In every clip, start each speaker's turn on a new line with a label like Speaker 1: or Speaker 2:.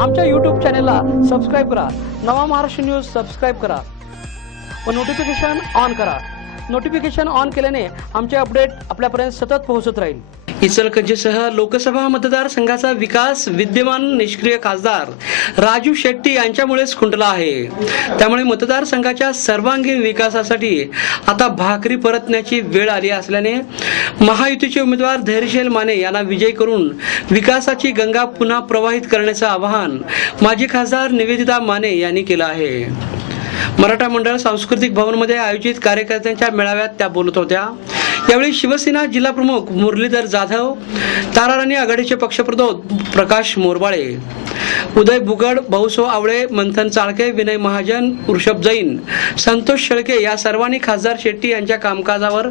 Speaker 1: आमच्या यूट्यूब चॅनेलला सबस्क्राईब करा. नवा महाराष्ट्र न्यूज सबस्क्राईब करा. व नोटिफिकेशन ऑन करा. नोटिफिकेशन ऑन केल्याने आमचे अपडेट आपल्यापर्यंत सतत पोहोचत राहील. इचलकरंजीसह लोकसभा मतदारसंघाचा विकास विद्यमान निष्क्रिय खासदार राजू शेट्टी यांच्यामुळेच खुंटला आहे. त्यामुळे मतदारसंघाच्या सर्वांगीण विकासासाठी आता भाकरी परतण्याची वेळ आली असल्याने महायुतीचे उमेदवार धैर्यशील माने यांना विजयी करून विकासाची गंगा पुन्हा प्रवाहित करण्याचं आवाहन माजी खासदार निवेदिता माने यांनी केलं आहे. मराठा मंडळ सांस्कृतिक भवनमध्ये आयोजित कार्यकर्त्यांच्या मेळाव्यात त्या बोलत होत्या. यावेळी शिवसेना जिल्हा प्रमुख मुरलीधर जाधव ताराराणी आघाडीचे पक्षप्रतोद प्रकाश मोरबाळे उदय बुगड भाऊसो आवळे मंथन चाळके विनय महाजन ऋषभ जैन संतोष शेळके या सर्वांनी खासदार शेट्टी यांच्या कामकाजावर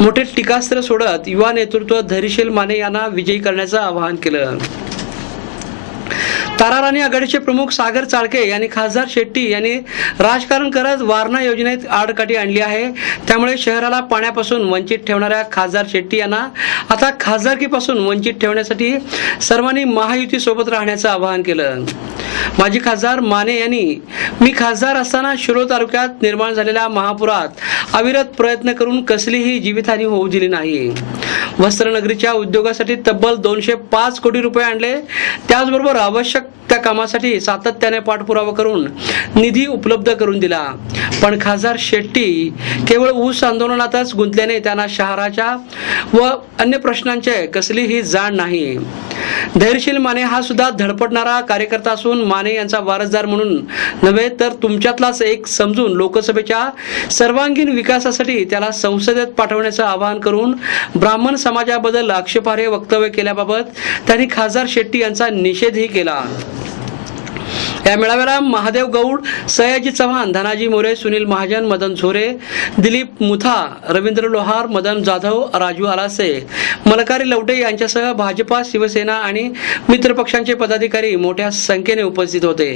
Speaker 1: मोठे टीकास्त्र सोडत युवा नेतृत्व धैर्यशील माने यांना विजयी करण्याचं आवाहन केलं. ताराराणी आघाडीचे प्रमुख सागर चाळके यांनी खासदार शेट्टी यांनी राजकारण करत वारणा योजनेत आडकाठी आणली आहे. त्यामुळे शहराला पाण्यापासून वंचित ठेवणाऱ्या खासदार शेट्टी यांना आता खासदारकीपासून वंचित ठेवण्यासाठी सर्वांनी महायुती सोबत राहण्याचं आवाहन केलं. माजी खासदार माने यांनी मी खासदार असताना शिरो तालुक्यात निर्माण झालेल्या महापुरात अविरत प्रयत्न करून कसलीही जीवितहानी होऊ दिली नाही. वस्त्रनगरीच्या उद्योगासाठी तब्बल दोनशे पाच कोटी रुपये आणले. त्याचबरोबर आवश्यक त्या कामासाठी सातत्याने पाठपुरावा करून निधी उपलब्ध करून दिला. पण खासदार शेट्टी केवळ ऊस आंदोलनातच गुंतल्याने त्यांना शहराच्या व अन्य प्रश्नांचे कसलीही जाण नाही. धैर्यशील माने हा सुद्धा धडपडणारा कार्यकर्ता असून माने यांचा वारसदार म्हणून नव्हे तर तुमच्यातलाच एक समजून लोकसभेच्या सर्वांगीण विकासासाठी त्याला संसदेत पाठवण्याचं आवाहन करून ब्राह्मण समाजाबद्दल आक्षेपार्ह वक्तव्य केल्याबाबत त्यांनी खासदार शेट्टी यांचा निषेधही केला. या मेळाव्याला महादेव गौड सयाजी चव्हाण धनाजी मोरे सुनील महाजन मदन झोरे दिलीप मुथा रवींद्र लोहार मदन जाधव राजू आलासे मलकारी लवटे यांच्यासह भाजपा शिवसेना आणि मित्रपक्षांचे पदाधिकारी मोठ्या संख्येने उपस्थित होते.